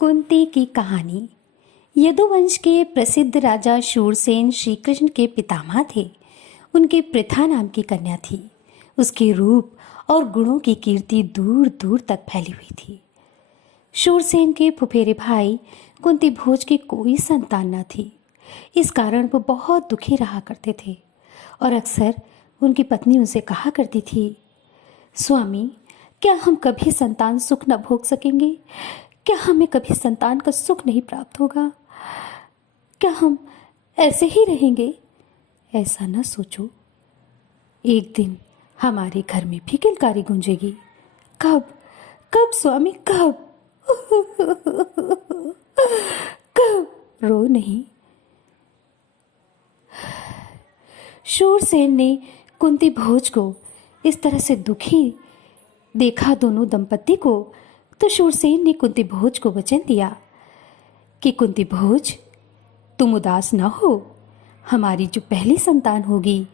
कुंती की कहानी। यदुवंश के प्रसिद्ध राजा शूरसेन श्री कृष्ण के पितामह थे। उनके पृथा नाम की कन्या थी। उसके रूप और गुणों की कीर्ति दूर दूर तक फैली हुई थी। शूरसेन के फुफेरे भाई कुंती भोज की कोई संतान न थी। इस कारण वो बहुत दुखी रहा करते थे और अक्सर उनकी पत्नी उनसे कहा करती थी, स्वामी, क्या हम कभी संतान सुख न भोग सकेंगे? क्या हमें कभी संतान का सुख नहीं प्राप्त होगा? क्या हम ऐसे ही रहेंगे? ऐसा न सोचो। एक दिन हमारे घर में भी किलकारी गूंजेगी। कब? कब स्वामी, कब? कब? रो नहीं। शूरसेन ने कुंती भोज को इस तरह से दुखी देखा, दोनों दंपति को, तो शूरसेन ने कुंती भोज को वचन दिया कि कुंती भोज, तुम उदास न हो। हमारी जो पहली संतान होगी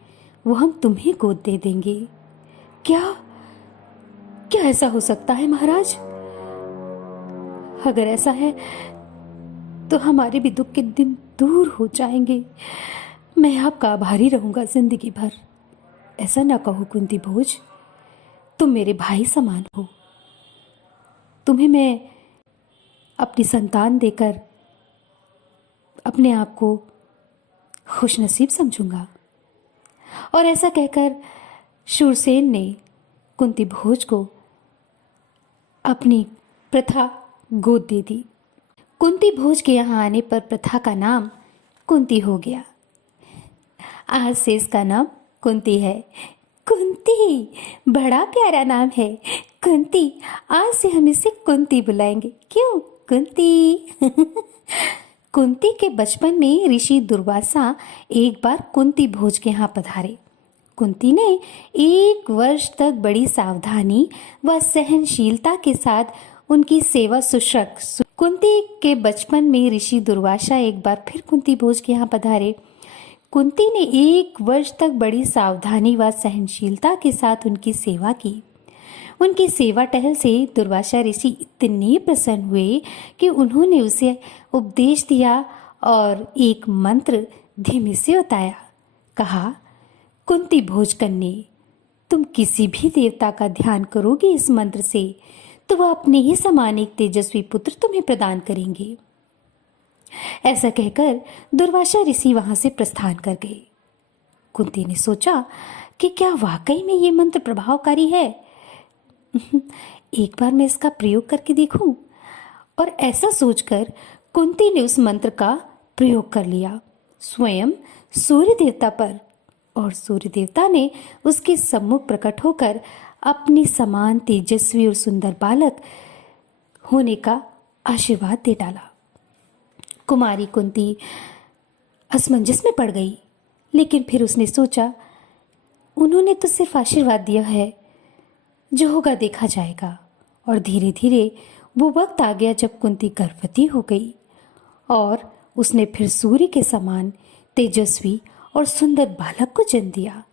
वो हम तुम्हें गोद दे देंगे। क्या क्या ऐसा हो सकता है महाराज? अगर ऐसा है तो हमारे भी दुख के दिन दूर हो जाएंगे। मैं आपका आभारी रहूंगा जिंदगी भर। ऐसा ना कहो कुंती भोज, तुम मेरे भाई समान हो। तुम्हें मैं अपनी संतान देकर अपने आप को खुशनसीब समझूंगा। और ऐसा कहकर शूरसेन ने कुंती भोज को अपनी प्रथा गोद दे दी। कुंती भोज के यहाँ आने पर प्रथा का नाम कुंती हो गया। आज से इसका नाम कुंती है। कुंती बड़ा प्यारा नाम है। कुंती, आज से हम इसे कुंती बुलाएंगे। क्यों कुंती? कुंती के बचपन में ऋषि दुर्वासा एक बार कुंती भोज के यहाँ पधारे। कुंती ने 1 वर्ष तक बड़ी सावधानी व सहनशीलता के साथ उनकी सेवा शुश्रूषा। कुंती के बचपन में ऋषि दुर्वासा एक बार फिर कुंती भोज के यहाँ पधारे। कुंती ने 1 वर्ष तक बड़ी सावधानी व सहनशीलता के साथ उनकी सेवा की। उनकी सेवा टहल से दुर्वासा ऋषि इतने प्रसन्न हुए कि उन्होंने उसे उपदेश दिया और एक मंत्र धीमे से बताया। कहा, कुंती भोज कन्ये, तुम किसी भी देवता का ध्यान करोगे इस मंत्र से तो वह अपने ही समान एक तेजस्वी पुत्र तुम्हें प्रदान करेंगे। ऐसा कहकर दुर्वासा ऋषि वहां से प्रस्थान कर गए। कुंती ने सोचा कि क्या वाकई में ये मंत्र प्रभावकारी है? एक बार मैं इसका प्रयोग करके देखूं। और ऐसा सोचकर कुंती ने उस मंत्र का प्रयोग कर लिया स्वयं सूर्य देवता पर, और सूर्य देवता ने उसके सम्मुख प्रकट होकर अपनी समान तेजस्वी और सुंदर बालक होने का आशीर्वाद दे डाला। कुमारी कुंती असमंजस में पड़ गई, लेकिन फिर उसने सोचा, उन्होंने तो सिर्फ आशीर्वाद दिया है, जो होगा देखा जाएगा। और धीरे धीरे वो वक्त आ गया जब कुंती गर्भवती हो गई और उसने फिर सूर्य के समान तेजस्वी और सुंदर बालक को जन्म दिया।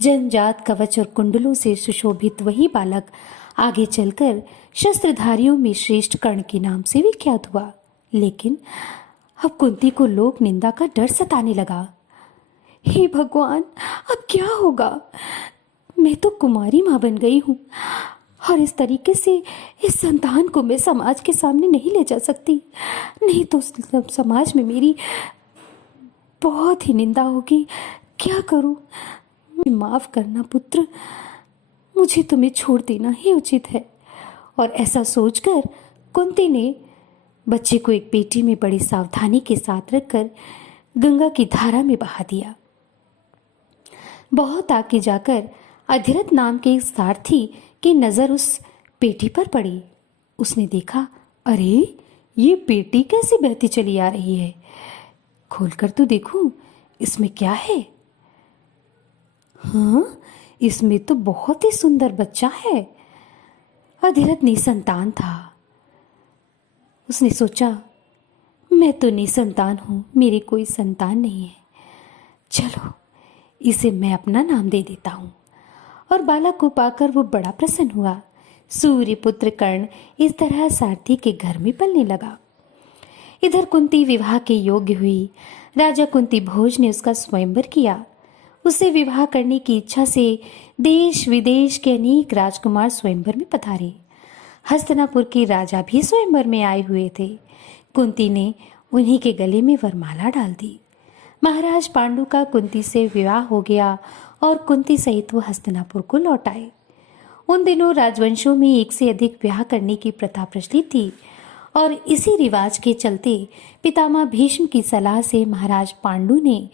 जन्मजात कवच और कुंडलों से सुशोभित वही बालक आगे चलकर शस्त्रधारियों में श्रेष्ठ कर्ण के नाम से विख्यात हुआ। लेकिन अब कुंती को लोक निंदा का डर सताने लगा। हे भगवान, अब क्या होगा? मैं तो कुमारी मां बन गई हूं और इस तरीके से इस संतान को मैं समाज के सामने नहीं ले जा सकती। नहीं तो समाज में मेरी बहुत ही निंदा होगी। क्या करूं? माफ करना पुत्र, मुझे तुम्हें छोड़ देना ही उचित है। और ऐसा सोचकर कुंती ने बच्चे को एक पेटी में बड़ी सावधानी के साथ रखकर गंगा की धारा में बहा दिया। बहुत आगे जाकर अधिरथ नाम के एक सारथी की नजर उस पेटी पर पड़ी। उसने देखा, अरे ये पेटी कैसे बहती चली आ रही है? खोलकर तो देखूं इसमें क्या है। हाँ, इसमें तो बहुत ही सुंदर बच्चा है। अधिरथ निसंतान था। उसने सोचा, मैं तो निसंतान हूं, मेरी कोई संतान नहीं है। चलो इसे मैं अपना नाम दे देता हूं। और बालक को पाकर वो बड़ा प्रसन्न हुआ। सूर्यपुत्र कर्ण इस तरह सारथी के घर में पलने लगा। इधर कुंती विवाह के योग्य हुई। राजा कुंती भोज ने उसका स्वयंवर किया। उससे विवाह करने की इच्छा से देश विदेश के अनेक राजकुमार स्वयंवर में पधारे। हस्तिनापुर के राजा भी स्वयंवर में आए हुए थे। कुंती ने उन्हीं के गले में वरमाला डाल दी। महाराज पांडु का कुंती से विवाह हो गया और कुंती सहित वो हस्तिनापुर को लौट आए। उन दिनों राजवंशों में एक से अधिक ब्याह करने की प्रथा प्रचलित थी और इसी रिवाज के चलते पितामह भीष्म की सलाह से महाराज पांडु ने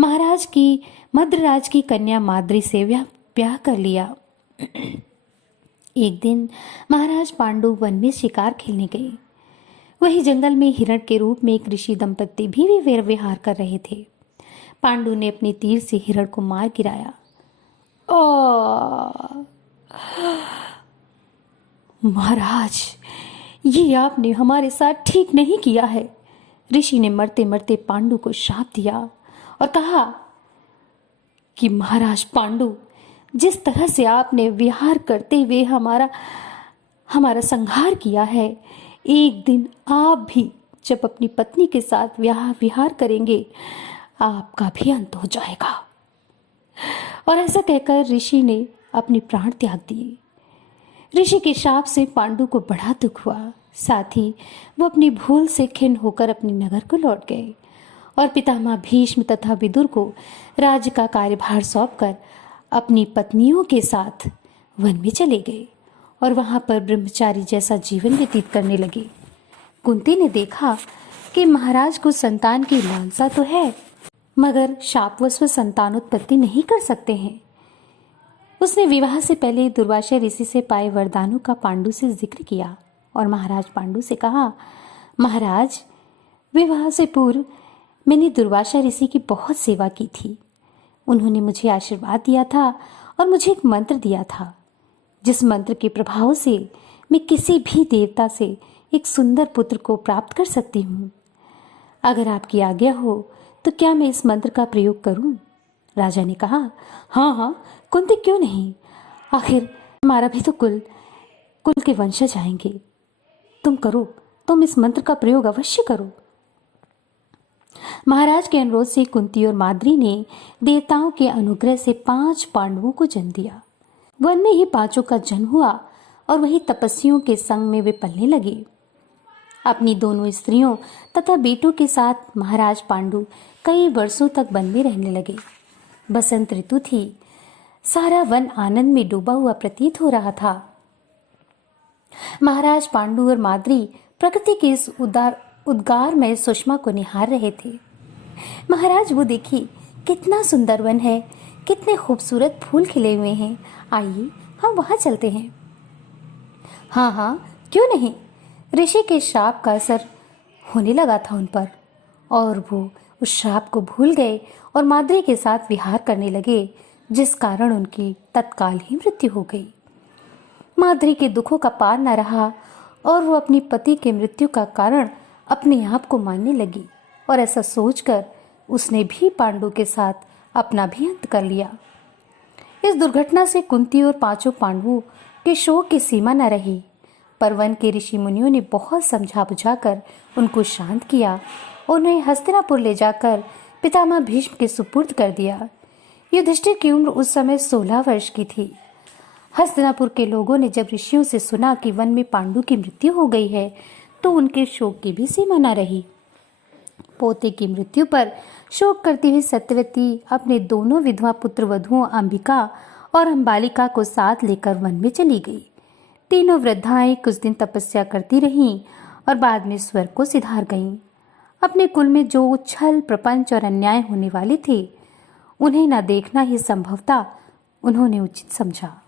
महाराज की मद्रराज की कन्या माद्री से ब्याह कर लिया। एक दिन महाराज पांडु वन में शिकार खेलने गए। वहीं जंगल में हिरण के रूप में एक ऋषि दंपत्ति भी विहार कर रहे थे। पांडु ने अपने तीर से हिरण को मार गिराया। महाराज, ये आपने हमारे साथ ठीक नहीं किया है। ऋषि ने मरते मरते पांडु को श्राप दिया और कहा कि महाराज पांडु, जिस तरह से आपने विहार करते हुए हमारा संहार किया है, एक दिन आप भी जब अपनी पत्नी के साथ विहार करेंगे, आपका भी अंत हो जाएगा। और ऐसा कहकर ऋषि ने अपने प्राण त्याग दिए। ऋषि के शाप से पांडु को बड़ा दुख हुआ। साथ ही वो अपनी भूल से खिन्न होकर अपने नगर को लौट गए और पितामह भीष्म तथा विदुर को राज्य का कार्यभार सौंपकर अपनी पत्नियों के साथ वन में चले गए और वहां पर ब्रह्मचारी जैसा जीवन व्यतीत करने लगे। कुंती ने देखा कि महाराज को संतान की लालसा तो है, मगर शापवश संतानोत्पत्ति नहीं कर सकते हैं। उसने विवाह से पहले दुर्वासा ऋषि से पाए वरदानों का पांडु से जिक्र किया और महाराज पांडु से कहा, महाराज, विवाह से पूर्व मैंने दुर्वासा ऋषि की बहुत सेवा की थी। उन्होंने मुझे आशीर्वाद दिया था और मुझे एक मंत्र दिया था, जिस मंत्र के प्रभाव से मैं किसी भी देवता से एक सुंदर पुत्र को प्राप्त कर सकती हूँ। अगर आपकी आज्ञा हो तो क्या मैं इस मंत्र का प्रयोग करूं? राजा ने कहा, हाँ, कुंती, क्यों नहीं। आखिर हमारा भी तो कुल के वंशज आएंगे। तुम इस मंत्र का प्रयोग अवश्य करो। महाराज के अनुरोध से कुंती और माद्री ने देवताओं के अनुग्रह से 5 पांडवों को जन्म दिया। वन में ही 5 का जन्म हुआ और वही तपस्वियों के संग में वे पलने लगे। अपनी दोनों स्त्रियों तथा बेटों के साथ महाराज पांडु कई वर्षों तक वन में रहने लगे। बसंत ऋतु थी। सारा वन आनंद में डूबा हुआ प्रतीत हो रहा था। महाराज पांडु और माद्री प्रकृति के इस उद्गार में सुषमा को निहार रहे थे। महाराज, वो देखिए, कितना सुंदर वन है, कितने खूबसूरत फूल खिले हुए हैं। आइए हम वहां चलते हैं। हाँ, क्यों नहीं। ऋषि के श्राप का असर होने लगा था उन पर और वो उस श्राप को भूल गए और माद्री के साथ विहार करने लगे, जिस कारण उनकी तत्काल ही मृत्यु हो गई। माद्री के दुखों का पार न रहा और वो अपनी पति के मृत्यु का कारण अपने आप को मानने लगी और ऐसा सोचकर उसने भी पांडु के साथ अपना भी अंत कर लिया। इस दुर्घटना से कुंती और 5 पांडवों के शोक की सीमा न रही, पर वन के ऋषि मुनियों ने बहुत समझा बुझाकर उनको शांत किया और उन्हें हस्तिनापुर ले जाकर पितामह भीष्म के सुपुर्द कर दिया। युधिष्ठिर की उम्र उस समय 16 वर्ष की थी। हस्तिनापुर के लोगों ने जब ऋषियों से सुना कि वन में पांडु की मृत्यु हो गई है, तो उनके शोक की भी सीमा न रही। पोते की मृत्यु पर शोक करती हुई सत्यवती अपने दोनों विधवा पुत्र वधुओं अंबिका और अंबालिका को साथ लेकर वन में चली गई। तीनों वृद्धाएं कुछ दिन तपस्या करती रहीं और बाद में स्वर्ग को सिधार गईं। अपने कुल में जो छल, प्रपंच और अन्याय होने वाले थे, उन्हें न देखना ही संभवतः उन्होंने उचित समझा।